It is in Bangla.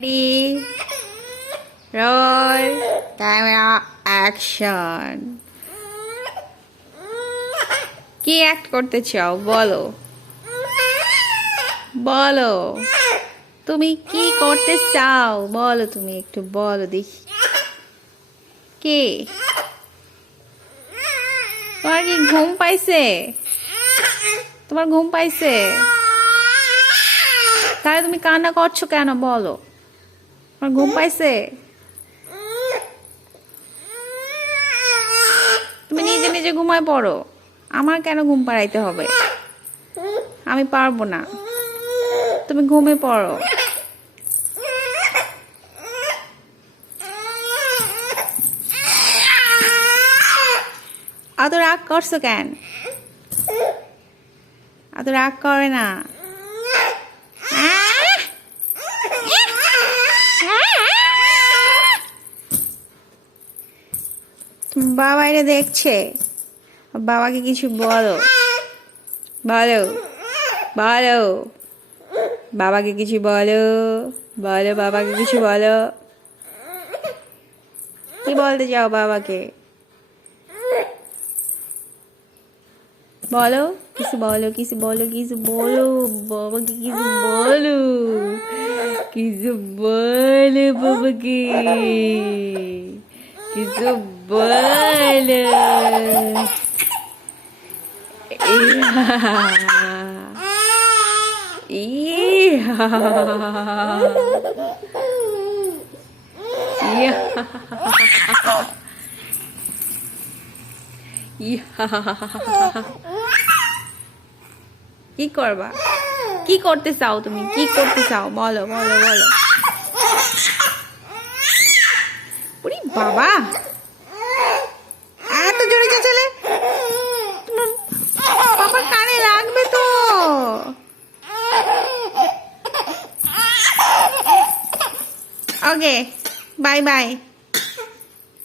Ready, roll, camera, action. কি অ্যাক্ট করতে চাও বলো? বলো তুমি কি করতে চাও? বলো তুমি একটু বলো দেখি। কে? তোমার কি ঘুম পাইছে? তোমার ঘুম পাইছে? তাহলে তুমি কান্না করছো কেন বলো? তোমার ঘুম পাইছে? তুমি নিজে নিজে ঘুমায় পড়ো। আমার কেন ঘুম পাড়াইতে হবে? আমি পারবো না। তুমি ঘুমে পড়ো। অত রাগ করছো কেন? অত রাগ করে না। বাবা এটা দেখছে। বাবাকে কিছু বলো। বলো বলো বাবাকে কিছু বলো। বলো বাবাকে কিছু বলো। কি বলতে চাও বাবাকে? বলো কিছু বলো, কিছু বলো, কিছু বলো বাবাকে, কিছু বলো, কিছু বলো বাবাকে, কিছু বলো। কি করবা? কি করতে চাও তুমি? কি করতে চাও বলো বলো বলো। ওরে বাবা, এত জোরে চেঁচালে বাবার কানে লাগবে তো। ওকে, বাই বাই।